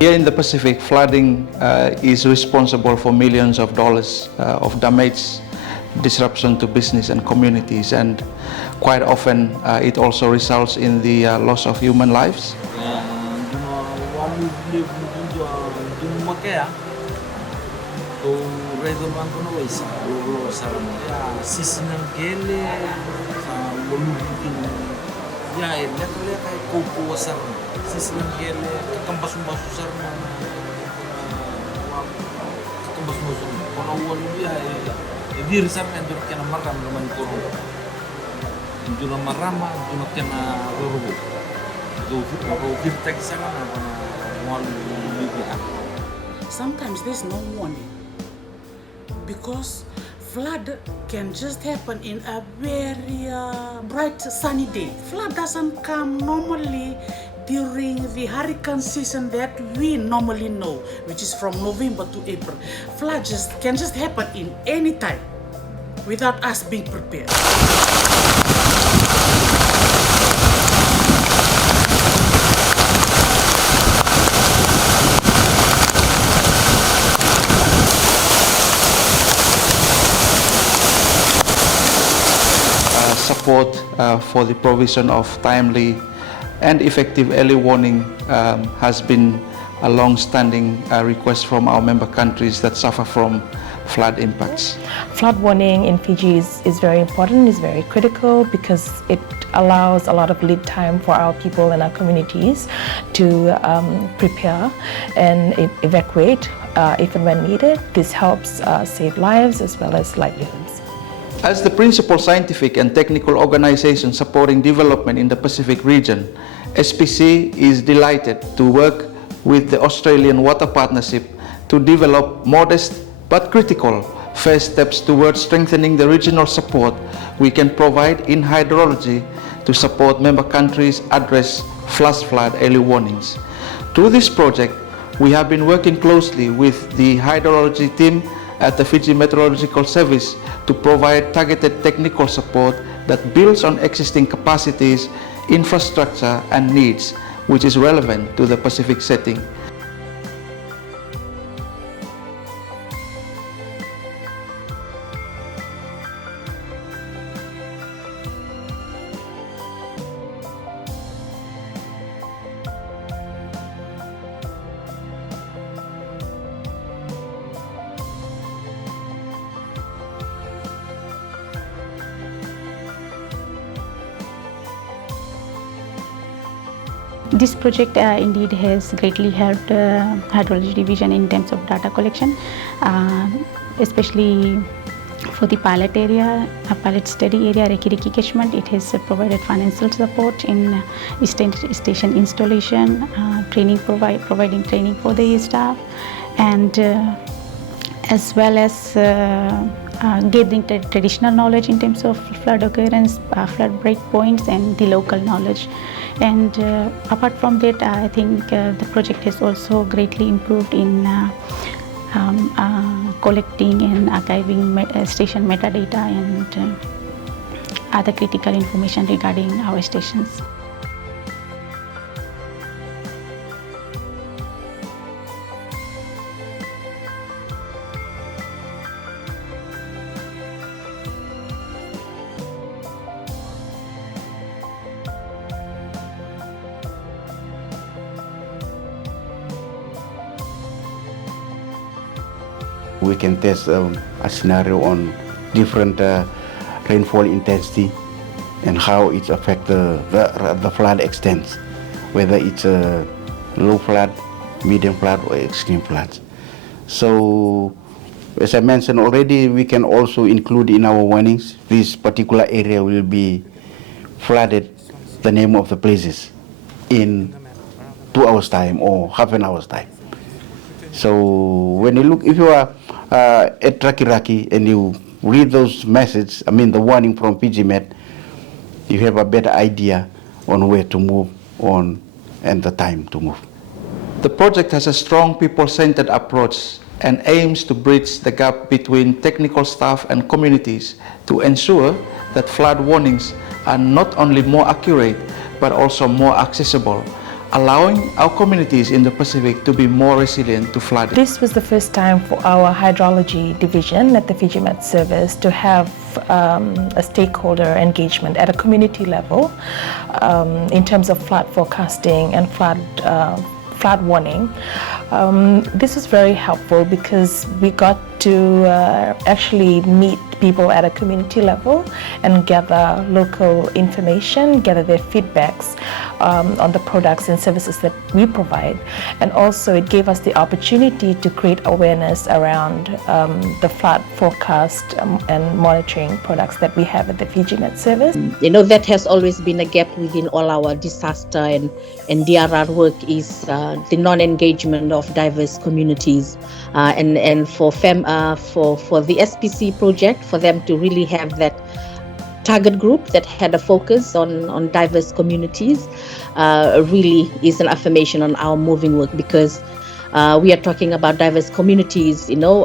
Here in the Pacific, flooding is responsible for millions of dollars of damage, disruption to business and communities, and quite often it also results in the loss of human lives. Sometimes there's no warning because flood can just happen in a very bright sunny day. Flood doesn't come normally during the hurricane season that we normally know, which is from November to April. Flood can just happen in any time without us being prepared. Support for the provision of timely and effective early warning has been a long-standing request from our member countries that suffer from flood impacts. Flood warning in Fiji is very important, is very critical because it allows a lot of lead time for our people and our communities to prepare and evacuate if and when needed. This helps save lives as well as livelihoods. As the principal scientific and technical organization supporting development in the Pacific region, SPC is delighted to work with the Australian Water Partnership to develop modest but critical first steps towards strengthening the regional support we can provide in hydrology to support member countries address flash flood early warnings. Through this project, we have been working closely with the hydrology team at the Fiji Meteorological Service to provide targeted technical support that builds on existing capacities, infrastructure and needs, which is relevant to the Pacific setting. This project indeed has greatly helped hydrology division in terms of data collection, especially for the pilot area, pilot study area, Reki catchment. It has provided financial support in station installation, providing training for the staff, and as well as gathering traditional knowledge in terms of flood occurrence, flood break points, and the local knowledge. And apart from that, I think the project has also greatly improved in collecting and archiving station metadata and other critical information regarding our stations. We can test a scenario on different rainfall intensity and how it affects the flood extents, whether it's a low flood, medium flood, or extreme floods. So, as I mentioned already, we can also include in our warnings, this particular area will be flooded, the name of the places, in 2 hours time or half an hour's time. So when you look, if you are at Raki and you read those messages, the warning from Fiji Met, you have a better idea on where to move on and the time to move. The project has a strong people-centered approach and aims to bridge the gap between technical staff and communities to ensure that flood warnings are not only more accurate but also more accessible, allowing our communities in the Pacific to be more resilient to flooding. This was the first time for our hydrology division at the Fiji Met Service to have a stakeholder engagement at a community level in terms of flood forecasting and flood warning. This is very helpful because we got to actually meet people at a community level and gather local information, gather their feedbacks on the products and services that we provide. And also it gave us the opportunity to create awareness around the flood forecast and monitoring products that we have at the Fiji Met Service. You know, that has always been a gap within all our disaster and DRR work is the non-engagement of diverse communities. And for the SPC project, for them to really have that target group that had a focus on diverse communities really is an affirmation on our moving work, because we are talking about diverse communities, you know,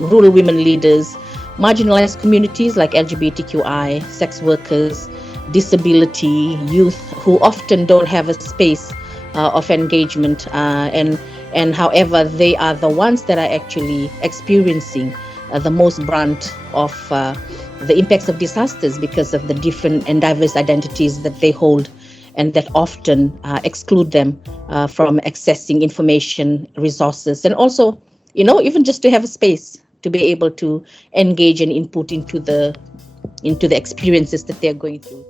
rural women leaders, marginalized communities like LGBTQI, sex workers, disability, youth, who often don't have a space of engagement, and however they are the ones that are actually experiencing the most brunt of the impacts of disasters because of the different and diverse identities that they hold, and that often exclude them from accessing information, resources, and also, you know, even just to have a space to be able to engage and input into the experiences that they're going through.